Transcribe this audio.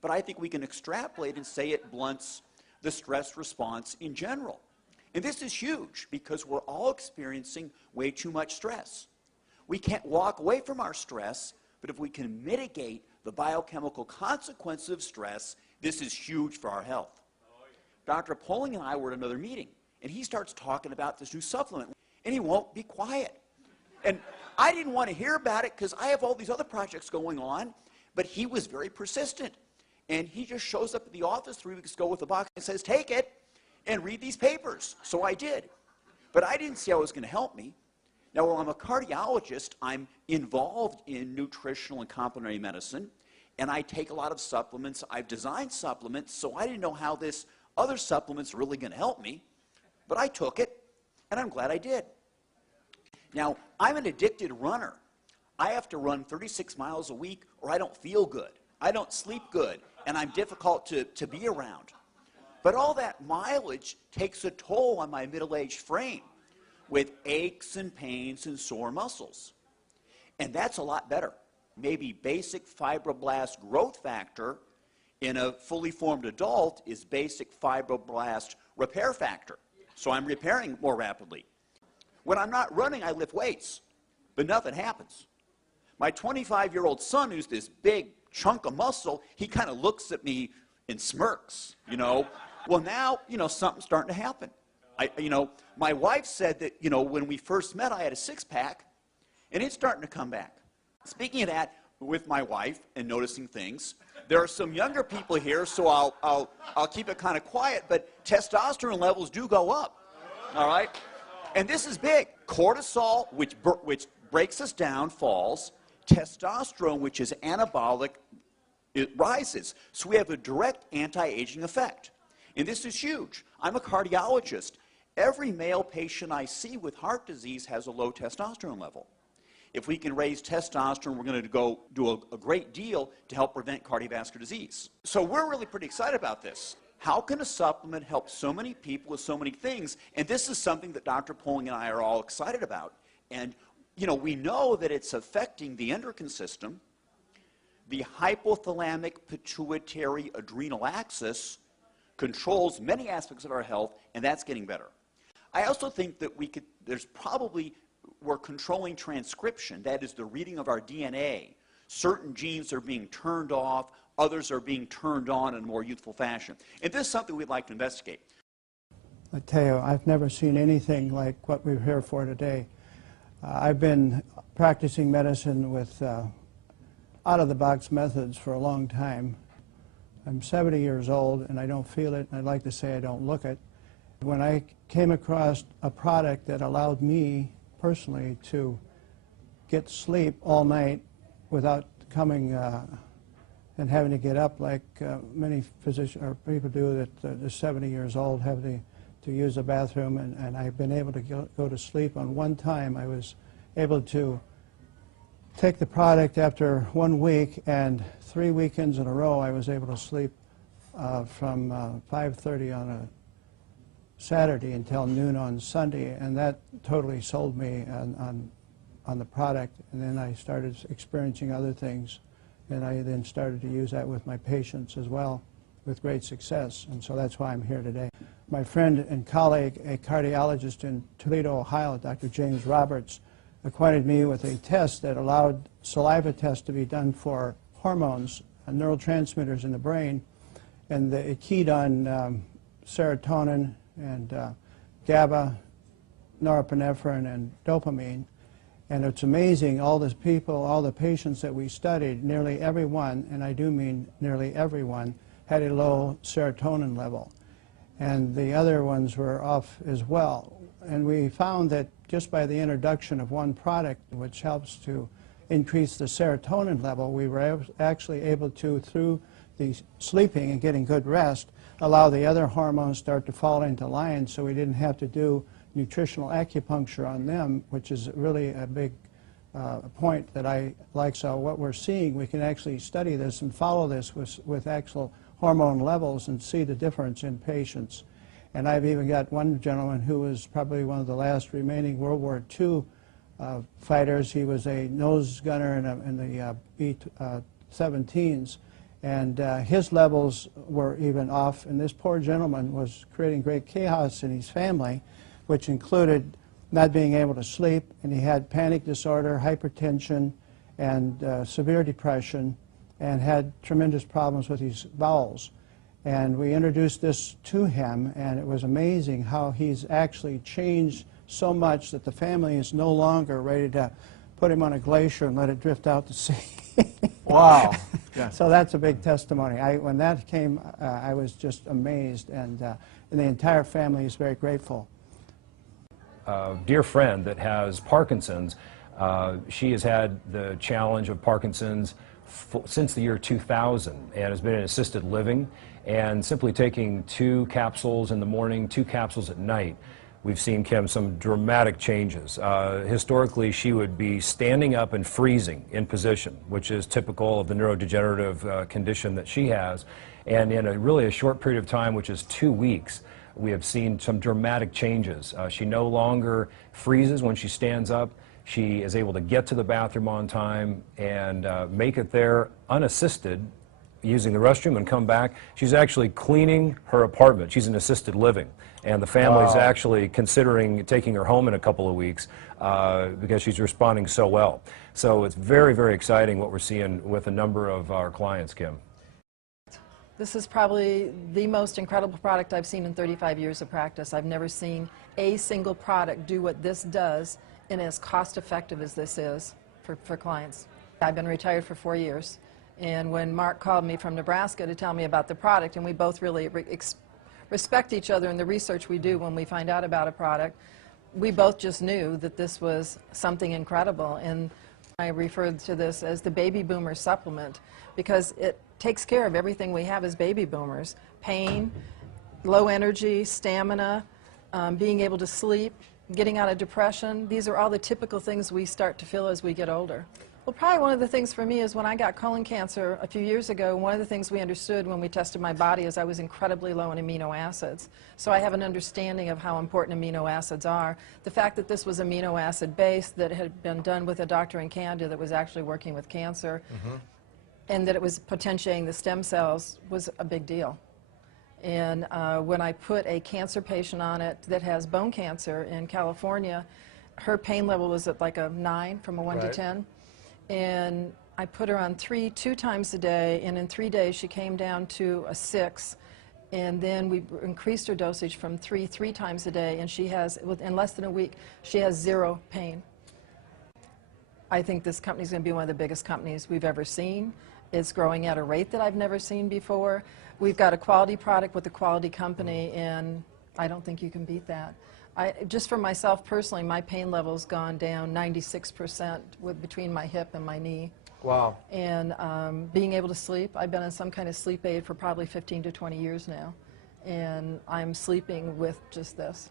but I think we can extrapolate and say it blunts the stress response in general. And this is huge because we're all experiencing way too much stress. We can't walk away from our stress, but if we can mitigate the biochemical consequences of stress, this is huge for our health. Dr. Poling and I were at another meeting, and he starts talking about this new supplement, and he won't be quiet. And I didn't want to hear about it because I have all these other projects going on, but he was very persistent. And he just shows up at the office 3 weeks ago with a box and says, take it and read these papers. So I did. But I didn't see how it was going to help me. Now, while I'm a cardiologist, I'm involved in nutritional and complementary medicine, and I take a lot of supplements. I've designed supplements, so I didn't know how this other supplement's really going to help me. But I took it, and I'm glad I did. Now, I'm an addicted runner. I have to run 36 miles a week or I don't feel good. I don't sleep good, and I'm difficult to be around. But all that mileage takes a toll on my middle-aged frame with aches and pains and sore muscles. And that's a lot better. Maybe basic fibroblast growth factor in a fully formed adult is basic fibroblast repair factor. So I'm repairing more rapidly. When I'm not running, I lift weights, but nothing happens. My 25-year-old son, who's this big chunk of muscle, he kind of looks at me and smirks, you know. Well, now, you know, something's starting to happen. My wife said that, you know, when we first met, I had a six-pack, and it's starting to come back. Speaking of that, with my wife and noticing things, there are some younger people here, so I'll keep it kind of quiet, but testosterone levels do go up, all right? And this is big. Cortisol, which breaks us down, falls. Testosterone, which is anabolic, it rises. So we have a direct anti-aging effect. And this is huge. I'm a cardiologist. Every male patient I see with heart disease has a low testosterone level. If we can raise testosterone, we're going to go do a great deal to help prevent cardiovascular disease. So we're really pretty excited about this. How can a supplement help so many people with so many things? And this is something that Dr. Poling and I are all excited about. And, you know, we know that it's affecting the endocrine system, the hypothalamic pituitary adrenal axis controls many aspects of our health, and that's getting better. I also think that we're controlling transcription, that is the reading of our DNA. Certain genes are being turned off, others are being turned on in a more youthful fashion. And this is something we'd like to investigate. I tell you, I've never seen anything like what we're here for today. I've been practicing medicine with out-of-the-box methods for a long time. I'm 70 years old and I don't feel it, and I'd like to say I don't look it. When I came across a product that allowed me personally to get sleep all night without coming and having to get up like many physicians or people do that are 70 years old, have to use a bathroom, and I've been able to go to sleep. On one time I was able to take the product after 1 week, and 3 weekends in a row I was able to sleep from 5:30 on a Saturday until noon on Sunday, and that totally sold me on the product. And then I started experiencing other things, and I then started to use that with my patients as well with great success, and so that's why I'm here today. My friend and colleague, a cardiologist in Toledo, Ohio, Dr. James Roberts, acquainted me with a test that allowed saliva tests to be done for hormones, neurotransmitters in the brain, and it keyed on serotonin and GABA, norepinephrine, and dopamine. And it's amazing, all these people, all the patients that we studied, nearly everyone, and I do mean nearly everyone, had a low serotonin level. And the other ones were off as well. And we found that just by the introduction of one product, which helps to increase the serotonin level, we were actually able to, through the sleeping and getting good rest, allow the other hormones start to fall into line, so we didn't have to do nutritional acupuncture on them, which is really a big point that I like. So what we're seeing, we can actually study this and follow this with actual hormone levels and see the difference in patients. And I've even got one gentleman who was probably one of the last remaining World War II fighters. He was a nose gunner in the B-17s, And his levels were even off, and this poor gentleman was creating great chaos in his family, which included not being able to sleep, and he had panic disorder, hypertension, and severe depression, and had tremendous problems with his bowels. And we introduced this to him, and it was amazing how he's actually changed so much that the family is no longer ready to put him on a glacier and let it drift out to sea. Wow. Yeah. So that's a big testimony. When that came, I was just amazed, and the entire family is very grateful. A dear friend that has Parkinson's, she has had the challenge of Parkinson's since the year 2000 and has been in assisted living, and simply taking 2 capsules in the morning, 2 capsules at night, we've seen, Kim, some dramatic changes. Historically, she would be standing up and freezing in position, which is typical of the neurodegenerative condition that she has. And in really a short period of time, which is 2 weeks, we have seen some dramatic changes. She no longer freezes when she stands up. She is able to get to the bathroom on time and make it there unassisted, using the restroom, and come back. She's actually cleaning her apartment. She's in assisted living, and the family's actually considering taking her home in a couple of weeks because she's responding so well. So it's very, very exciting what we're seeing with a number of our clients, Kim. This is probably the most incredible product I've seen in 35 years of practice. I've never seen a single product do what this does and as cost-effective as this is for clients. I've been retired for 4 years, and when Mark called me from Nebraska to tell me about the product, and we both really respect each other in the research we do when we find out about a product, we both just knew that this was something incredible. And I referred to this as the baby boomer supplement because it takes care of everything we have as baby boomers: pain, low energy, stamina, being able to sleep, getting out of depression. These are all the typical things we start to feel as we get older. Well, probably one of the things for me is when I got colon cancer a few years ago, one of the things we understood when we tested my body is I was incredibly low in amino acids. So I have an understanding of how important amino acids are. The fact that this was amino acid based, that it had been done with a doctor in Canada that was actually working with cancer, and that it was potentiating the stem cells was a big deal. And when I put a cancer patient on it that has bone cancer in California, her pain level was at like a 9 from a 1 to 10. And I put her on 2 times a day, and in 3 days she came down to a 6. And then we increased her dosage from 3 times a day, and she has, in less than a week, she has 0 pain. I think this company is going to be one of the biggest companies we've ever seen. It's growing at a rate that I've never seen before. We've got a quality product with a quality company, and I don't think you can beat that. Just for myself personally, my pain level's gone down 96% between my hip and my knee. Wow. And being able to sleep, I've been on some kind of sleep aid for probably 15 to 20 years now, and I'm sleeping with just this.